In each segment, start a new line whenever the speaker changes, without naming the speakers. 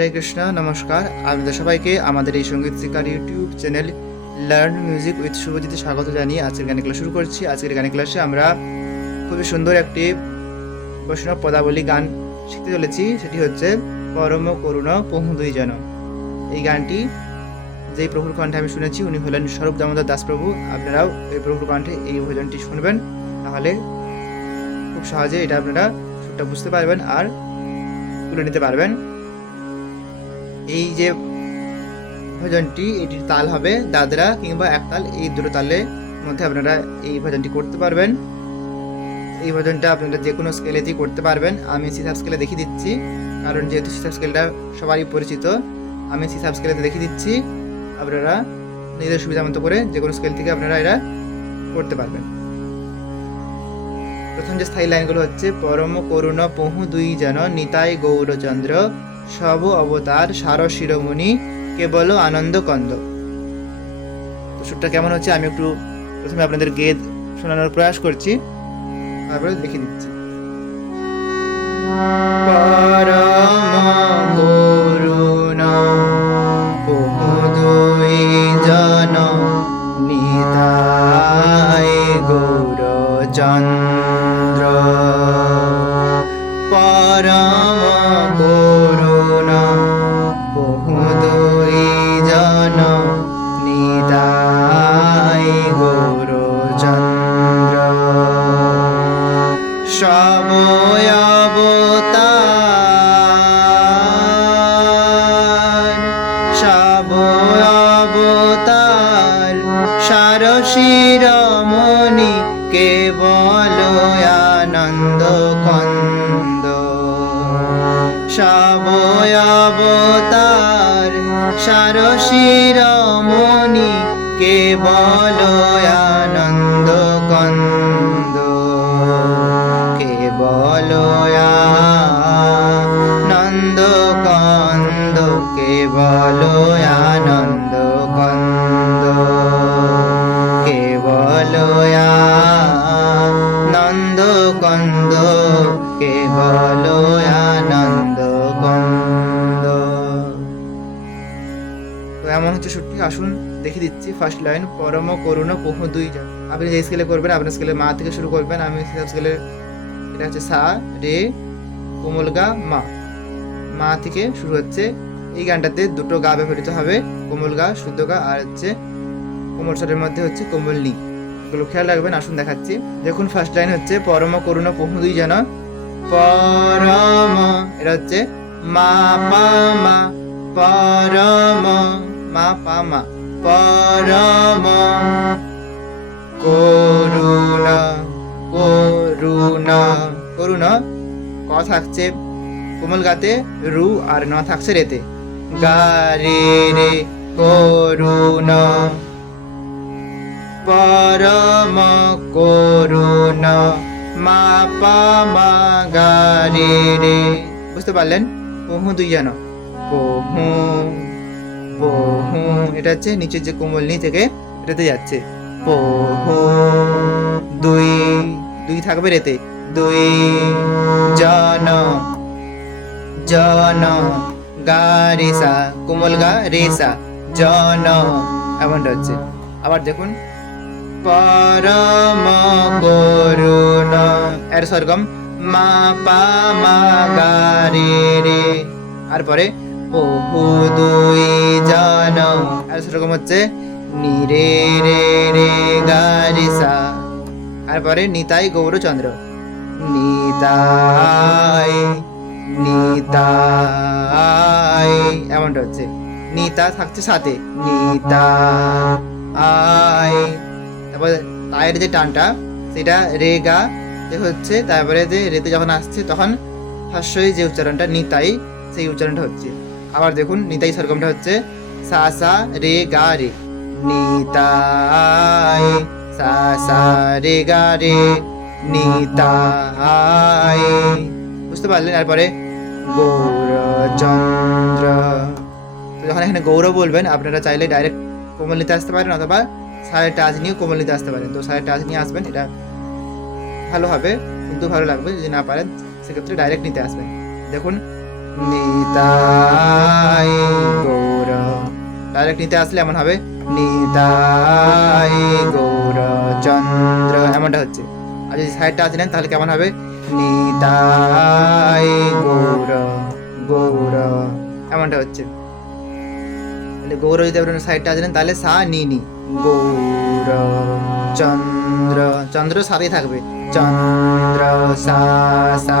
হরে কৃষ্ণ, নমস্কার। আপনাদের সবাইকে আমাদের এই সংগীত শিকার YouTube channel learn music with শুভজিতে স্বাগত জানিয়ে আজকের গানের ক্লাস শুরু করছি। আজকের গানের ক্লাসে আমরা খুবই সুন্দর একটি বৈষ্ণব পদাবলী গান শিখতে চলেছি। সেটি হচ্ছে, পরম করুণ পহু দুই জন এই গানটি যেই প্রভুর কণ্ঠে আমি শুনেছি, উনি হলেন স্বরূপ দামোদর দাস প্রভু। আপনারাও এই প্রভুর কণ্ঠে এই ভজনটি শুনবেন। তাহলে খুব সহজে এটা আপনারা সুরটা বুঝতে পারবেন আর তুলে নিতে পারবেন। এই যে ভজনটি এটির তাল হবে, দাদরা কিংবা একতাল এই দুটো তালের মধ্যে আপনারা এই ভজনটি করতে পারবেন। এই ভজনটা আপনারা যে কোনো স্কেলেতেই করতে পারবেন। আমি সিসাব স্কেলে দেখিয়ে দিচ্ছি, কারণ যেহেতু সিসাব স্কেলটা সবারই পরিচিত, আমি সিসাব স্কেলেতে দেখিয়ে দিচ্ছি, আপনারা নিজের সুবিধা মতো করে যে কোনো স্কেল থেকে আপনারা এটা করতে পারবেন। প্রথম যে স্থায়ী লাইনগুলো হচ্ছে, পরম করুণ পহু দুই যেন নিতাই গৌরচন্দ্র সব অবতার, সার শিরোমণি, কেবল আনন্দ কন্দ। তো সুরটা কেমন হচ্ছে? আমি একটু প্রথমে আপনাদের গেদ শোনানোর প্রয়াস করছি। তারপরে লিখে দিচ্ছি গৌরচন্দ্র। পরম করুণ কন্দ সময় অবতার সার শিরমণি কেবল আনন্দ কন্দ কেবল আনন্দ কন্দ কেবল আনন্দ কন্দ কেবল আসুন, দেখে দিচ্ছি। ফার্স্ট লাইন পরম করুণ পহু দুই জন আপনি যে স্কেলে করবেন, আপনার স্কেলে মা থেকে শুরু করবেন, আমি স্কেলে এটা হচ্ছে সা, রে, কোমল গা, মা। মা থেকে শুরু হচ্ছে। এই গানটাতে দুটো গা ব্যবহৃত হবে, কোমল গা, শুদ্ধ গা, আর হচ্ছে কোমল স্বরের মধ্যে হচ্ছে কোমল নি এগুলো খেয়াল রাখবেন, আসুন দেখাচ্ছি। দেখুন ফার্স্ট লাইন হচ্ছে, পরম করুণ পহু দুই জন পরম, এটা হচ্ছে মা পা মা। পরম মা, পা, মা। পরম করুণা করুণা। করুণা, ক থাকছে? কোমল গাতে রু আর ন থাকছে রেতে। গা রে করুণা। পরম করুণা। মা, পা, মা গা রে। বুঝতে পারলেন? পহু দুই জন পহু পহু, এটা হচ্ছে নিচের যে কোমল নি থেকে এটাতে যাচ্ছে। পহু, দুই দুই থাকবে রেতে। দুই, জন জন গা রেসা কোমল গা রেসা জন, এমনটা হচ্ছে। আবার দেখুন, পরম করুণ, এর সরগম, মা পা মা গা, রে রে। আর পরে বহু দুই আর সরগম হচ্ছে, নি রে রে রে গা রে সা আর পরে নিতাই গৌরচন্দ্র। নিতাই নিতাই, এমনটা হচ্ছে। নিতা থাকছে সাথে। নিতা আই তারপরে তায়ের যে টানটা, সেটা রে গা হচ্ছে, তারপরে যে রেতে যখন আসছে, তখন হাস্যই যে উচ্চারণটা, নিতাই, সেই উচ্চারণটা হচ্ছে। আবার দেখুন, নিতাই সরগমটা হচ্ছে সা সা, রে, গা, রে। নিতাই, সা সা, রে, গা, রে। নিতাই। বুঝতে পারলেন? তারপরে গৌরচন্দ্র। যখন এখানে গৌর বলবেন, আপনারা চাইলে ডাইরেক্ট কোমল নিতে আসতে পারেন অথবা সারের টাচ নিয়ে কোমল নিতে আসতে পারেন। তো সারের টাচ নিয়ে আসবেন, এটা ভালো হবে, কিন্তু ভালো লাগবে যদি না পারেন, সেক্ষেত্রে ডাইরেক্ট নিতে আসবেন। দেখুন নিতাই গৌর। ডাইরেক্ট নিতে আসলে এমন হবে, নিতাই গৌর চন্দ্র, এমনটা হচ্ছে। আর যদি সাইডটা আছে নেন, তাহলে কেমন হবে? নিতাই গৌর গৌর, এমনটা হচ্ছে। গৌর যদি আপনার সাইডটা আছে নেন, তাহলে সা নি। গৌর চন্দ্র চন্দ্র সাথেই থাকবে। চন্দ্র সা সা।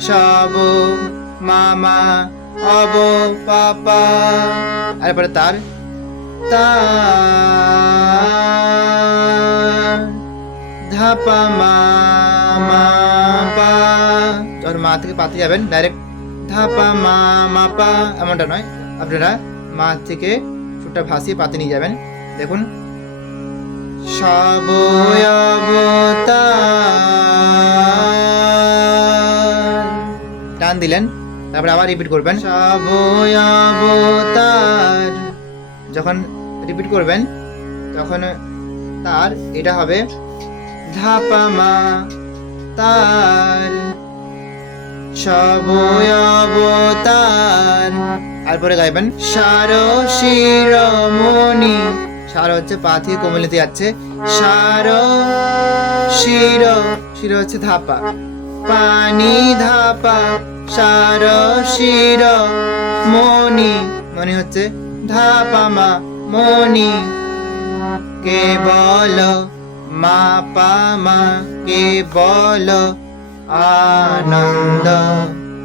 সব মামা, অব পাপা। আর পরে তার? তার ধাপা মা মা পা। যখন মা থেকে পাতে যাবেন? ডাইরেক্ট ধাপা মা মা পা। এমনটা নয়। আপনারা মা থেকে সুরটা ভাসিয়ে পাতে নিয়ে যাবেন। দেখুন। সব দিলেন তারপরে আবার রিপিট করবেন। যখন রিপিট করবেন তখন তার এটা হবে ধাপামা তার। সব তারপরে গাইবেন সার শিরমণি। সার হচ্ছে পা থেকে কোমলিতে যাচ্ছে। সার শির। শির হচ্ছে ধাপা। পানি ধাপা, সার, শির, মণি। মনে হচ্ছে ধাপামা মণি। কেবল মা পামা কেবল আনন্দ।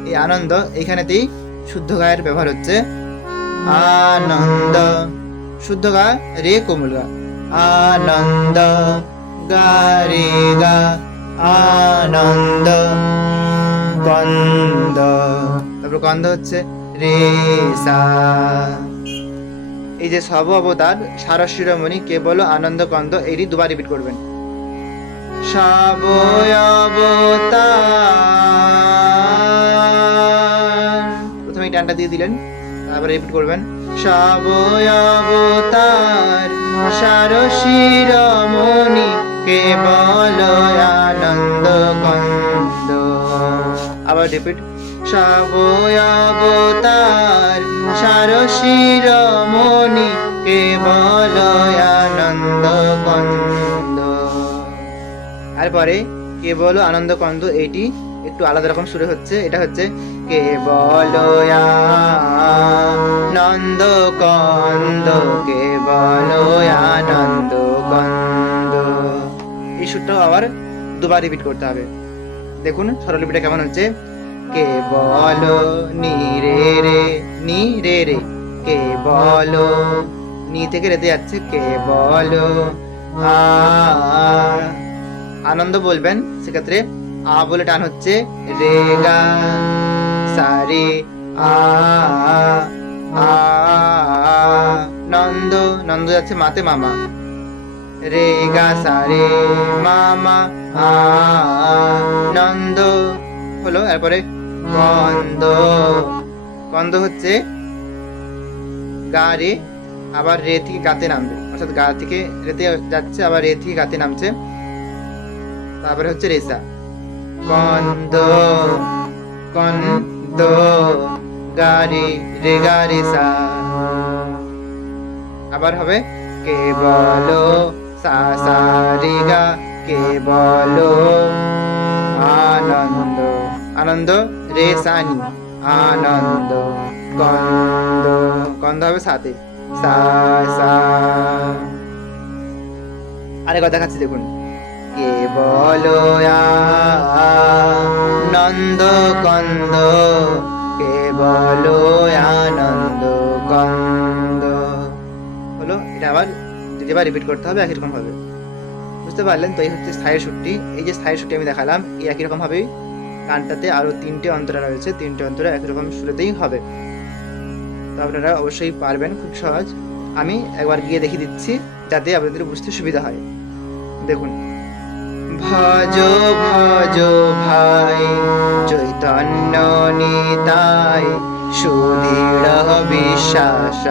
এই আনন্দ এখানেতেই শুদ্ধ গায়ের ব্যবহার হচ্ছে আনন্দ। শুদ্ধ গা রে কোমল গা। আনন্দ, গা রে গা। আনন্দ, গন্ধ। তারপর গন্ধ হচ্ছে রে সা এই যে সব অবতার সারশিরমণি কেবল আনন্দ কন্দ এরই দুবার রিপিট করবেন। সব অবতার। প্রথমে টানটা দিয়ে দিলেন, তারপরে রিপিট করবেন। সব অবতার সারশিরমণি কেবল আনন্দ কন্দ আবার রিপিট সব অবতার সারশিরমণি কেবল আনন্দ কন্দ তারপরে কেবল আনন্দ কন্দ এইটি একটু আলাদা রকম শুরু হচ্ছে। এটা হচ্ছে কেবল নন্দ কন্দ কেবল আনন্দ কন্দ এই সুরটাও আবার দুবার রিপিট করতে হবে। দেখুন, স্বরলিপিটা কেমন হচ্ছে? কেবল নি রে রে, নি রে রে। কেবল নি থেকে রেতে যাচ্ছে কেবল আ আনন্দ বলবেন, সেক্ষেত্রে আ বলে টান হচ্ছে, রে, গা সারে আ। নন্দ নন্দ যাচ্ছে মাতে মামা। রে গা সারে মামা আ নন্দ হলো এরপরে কন্দ কন্দ হচ্ছে গা রে আবার রে থেকে গাতে নামবে অর্থাৎ গা থেকে রেতে যাচ্ছে আবার রে থেকে গাতে নামছে তারপরে হচ্ছে রেসা কন্দ কন্দ গারি রে গা রেসা আবার হবে কেবল সা সা রে গা কেবল আনন্দ। আনন্দ? রে সানি। আনন্দ। কন্দ কন্দ হবে সাথে। সা সা। আরে কথা দেখাচ্ছি, দেখুন। কেবল আনন্দ কন্দ কেবল আনন্দ কন্দ হলো, এটা আবার দ্বিতীয়বার রিপিট করতে হবে, একই রকম হবে। বুঝতে পারলেন? তো এই হচ্ছে স্থায়ী সুরটি। এই যে স্থায়ী সুরটি আমি দেখালাম, এই একই রকম ভাবেই গানটাতে আরও তিনটে অন্তরা রয়েছে, তিনটে অন্তরা একরকম সুরেতেই হবে। তো আপনারা অবশ্যই পারবেন, খুব সহজ। আমি একবার গিয়ে দেখিয়ে দিচ্ছি, যাতে আপনাদের বুঝতে সুবিধা হয়। দেখুন। ভজ ভজ ভাই, চৈতন্য নিতাই, সুদৃঢ় বিশ্বাস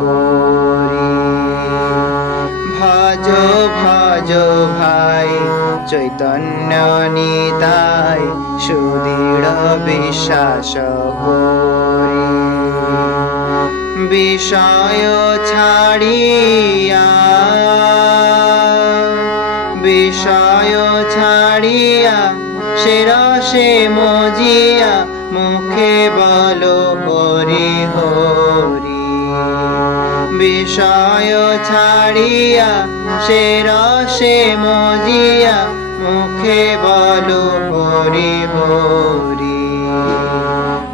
করি। ভজ ভজ ভাই। চৈতন্য নিতাই সুদৃঢ় বিশ্বাস করি। বিষয় ছাড়িয়া বিষয় ছাড়িয়া, সে রসে মজিয়া ছাড়িয়া সে রসে মজিয়া, মুখে বলো হরি হরি।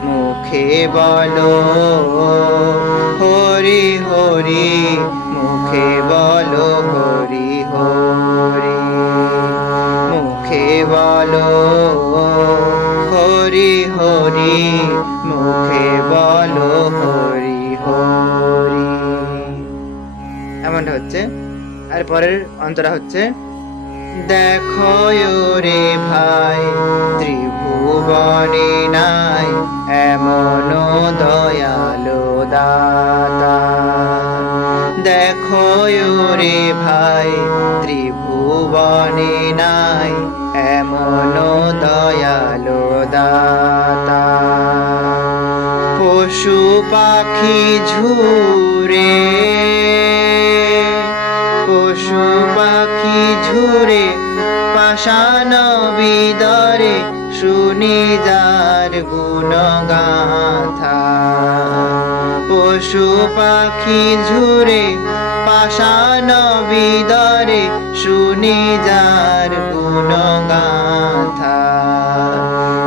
মুখে বলো হরি হরি, মুখে বলো হরি হরি। মুখে বলো হরি হরি এমনটা হচ্ছে। আর পরের অন্তরা হচ্ছে, দেখো রে ভাই, ত্রিভুবনে নাই এমন দয়ালো দাতা। দেখো রে ভাই, ত্রিভুবনে নাই এমন দয়ালো দাতা। পশু পাখি ঝুরে ঝুরে, পাষাণ বিদরে শুনি যার গুণ গাথা পশু পাখি ঝুরে, পাষাণ বিদরে শুনি যার গুণ গাথা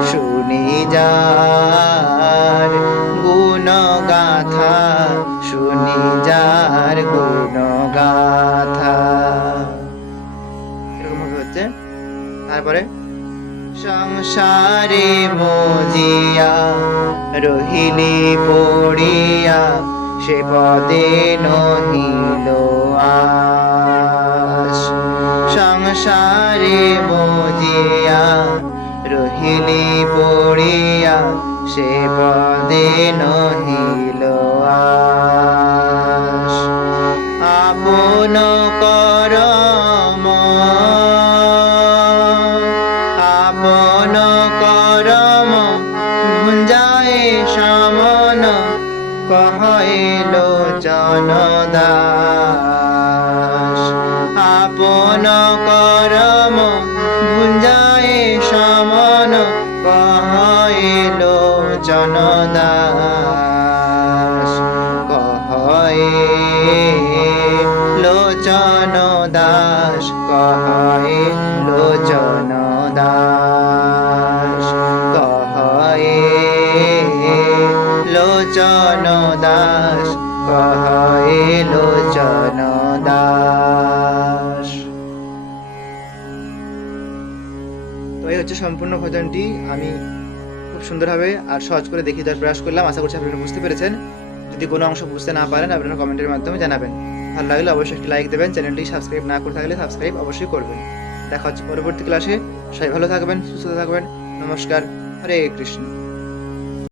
শুনি যার রহিলি পড়িয়া সে পদে নহিল সংসারে মজিয়া আপন করম ভুঞ্জায় সমন কহইল জনদাস কহয়ে লোচন দাস কহয়ে লোচন দাস কহয়ে সম্পূর্ণ ভজনটি আমি খুব সুন্দরভাবে আর সহজ করে দেখিয়ে দেওয়ার প্রয়াস করলাম। আশা করছি আপনারা বুঝতে পেরেছেন। যদি কোনো অংশ বুঝতে না পারেন, আপনারা কমেন্টের মাধ্যমে জানাবেন। ভালো লাগলে অবশ্যই একটি লাইক দেবেন। চ্যানেলটি সাবস্ক্রাইব না করে থাকলে সাবস্ক্রাইব অবশ্যই করবেন। দেখা হচ্ছে পরবর্তী ক্লাসে সবাই ভালো থাকবেন, সুস্থ থাকবেন। নমস্কার। হরে কৃষ্ণ।